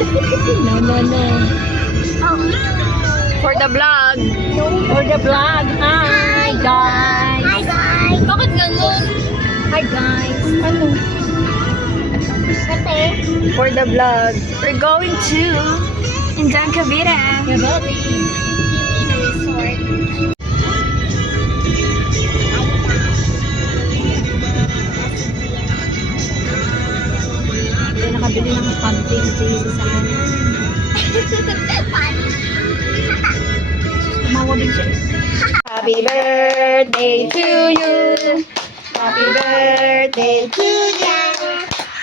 No, no, no. For the vlog. For the vlog. Hi, guys. Hi guys! Bakit ganun? Hi, guys. Ano? Kasi, For the vlog. We're going to Indan Cavite. resort. Hindi nakabili ng pumpkin cheese sa akin. Tumawa din siya. Happy birthday to you. Happy birthday to you.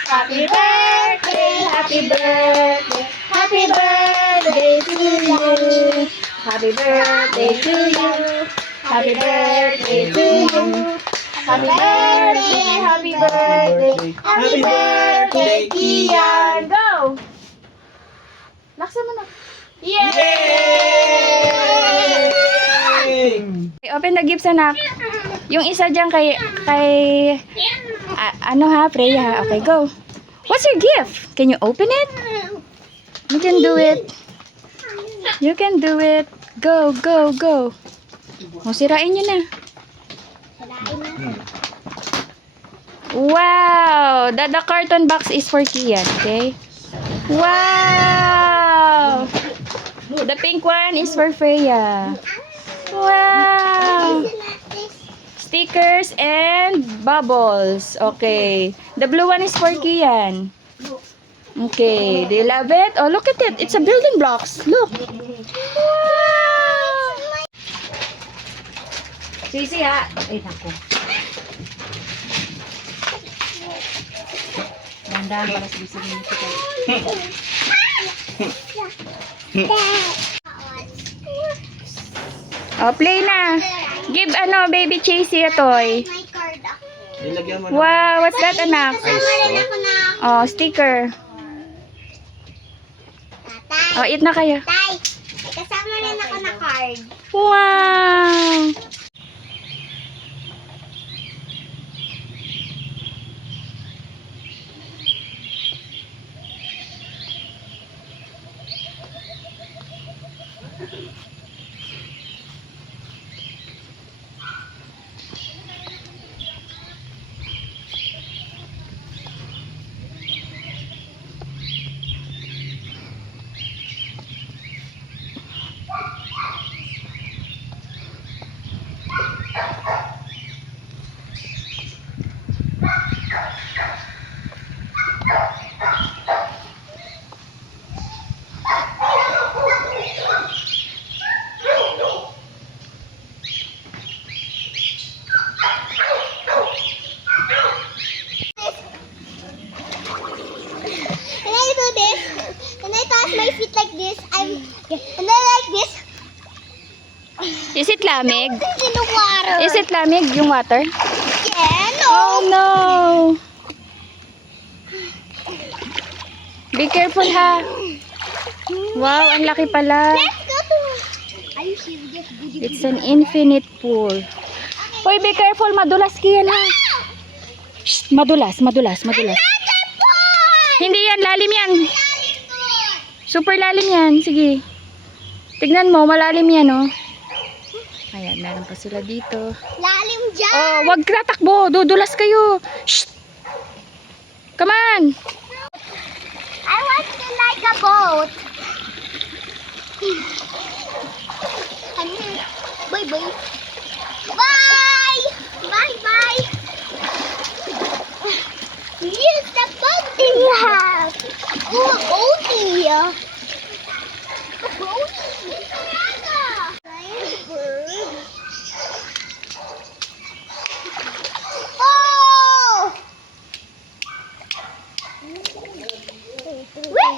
Happy birthday, happy birthday, happy birthday to you. Happy birthday to you. Happy birthday to you. Happy birthday, happy birthday, happy birthday, Kian. Go! Laksa mo na. Yay! Open the gifts, anak. Yung isa dyan kay ano ha, Freya ha. Okay, go. What's your gift? Can you open it? You can do it. You can do it. Go, go, go. O, sirain nyo na. Wow! The carton box is for Kian, okay? Wow! The pink one is for Freya. Wow! Stickers and bubbles. Okay. The blue one is for Kian. Okay. Do you love it? Oh, look at it. It's a building blocks. Look. Wow! Sisi ha. Ay, naku. Dandahan para sa bisig nito kayo. Oh, play na. Give baby Chasey a toy. My card ako. Ilagyan mo na. Wow, what's that, anak? Kasama rin ako na. Oh, sticker. Tatay. Oh, eat na kayo. Tay, may kasama rin ako na card. Wow! Can I do this? Can I toss my feet like this? And then like this. Is it lamig? This in the water. Is it lamig yung water? Yeah, no. Oh no! Be careful ha. Wow, ang laki pala. Let's go to... Are you serious? It's an infinite pool. Hoy, be careful, madulas Kian ha. Shh, madulas. Another pool! Hindi yan, lalim yan. Super lalim yan. Sige. Tignan mo, malalim yan, oh. Ayan, meron pa sila dito. Lalim dyan. Oh, wag tatakbo. Dudulas kayo. Shh. Come on. I want to like a boat. Bye bye. Bye. Bye bye. Use the boat they have. Oh, a boaty. A boaty. Oh! Woo!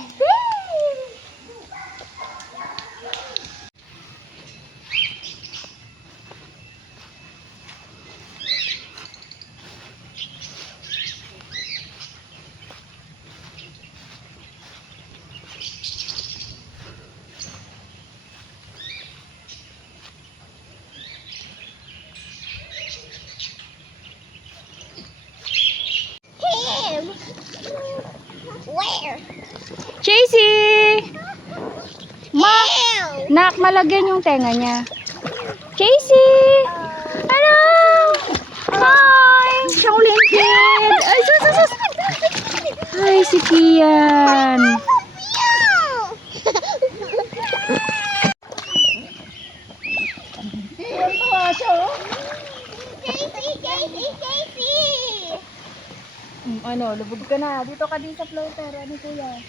Him! Where? Chasey! Nak, malagyan yung tenga niya. Chasey! Hello! Hi! Siyang ulintin! Ay, sus! Hi, si Kian. Ano, lubog ka na. Dito ka din sa floater. Ano, kuya?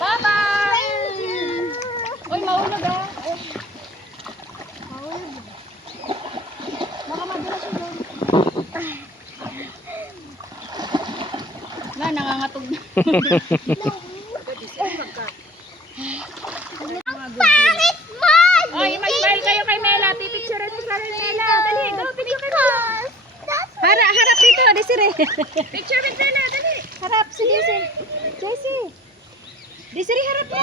Bye-bye! Uy, maulog ah. Baka madulas yung doon. Nangangatog na. Pangit man! Oy, mag-smile kayo kay Mela. Pipicturean mo sa Mela. Dali, go, picture ka na. Harap dito, Desiree. Picture with Mela, dali. Harap si Desiree. Jessie. Desiree, harap mo.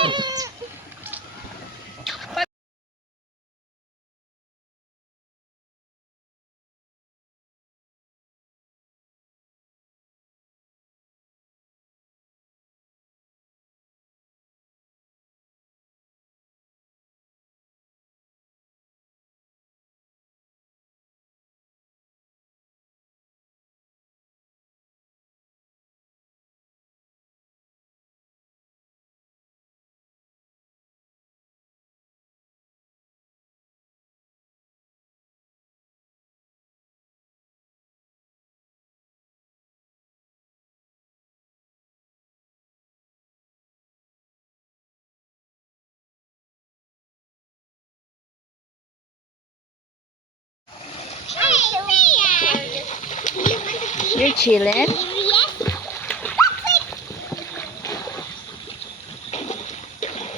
You're chilling?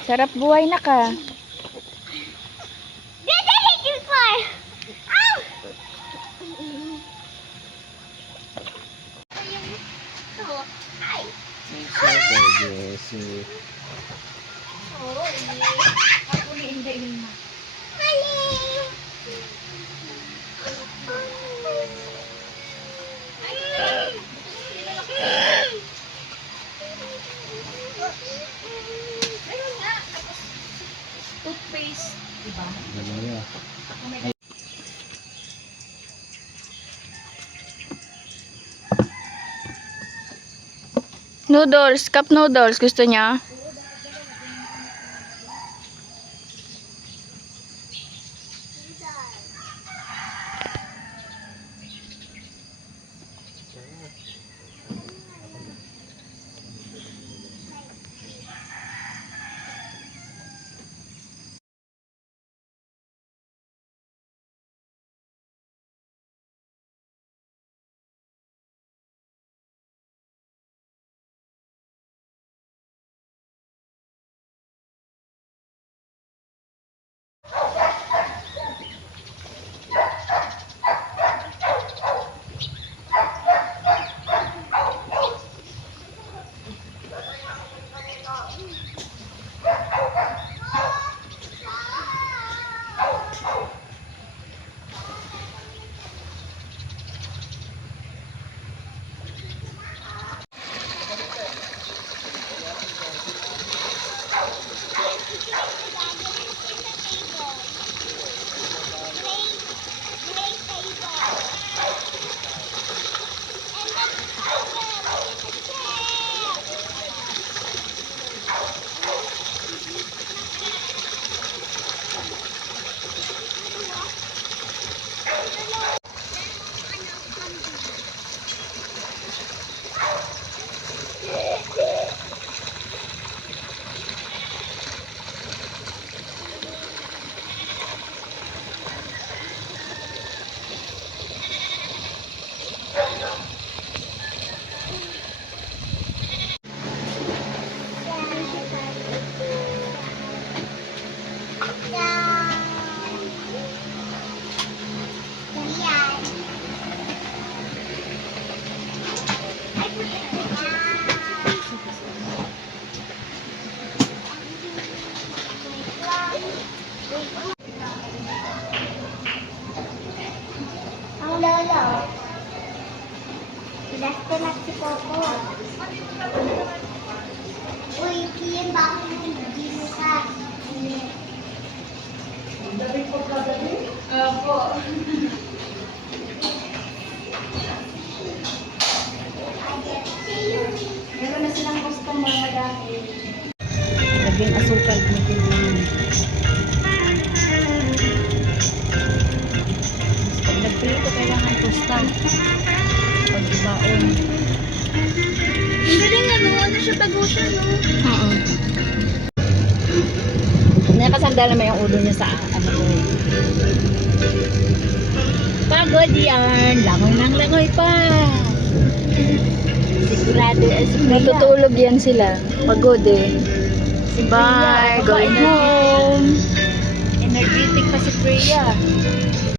Sarap buhay na ka. Jessie. Toothpaste, diba? Ano niya? Noodles, cup noodles. Gusto niya? Lagyan asukal. Pag nagprito, kailangan tosta. Pag ibaon. Ang galing ano, ano siya bago siya, no? Nakasandal naman yung ulo niya sa ano ko. Pagod yan. Langoy ng langoy pa. Sigurado si Priya. Natutulog yan sila. Pagod eh. Si Bye. Priya, Going home. energetic pa si Priya.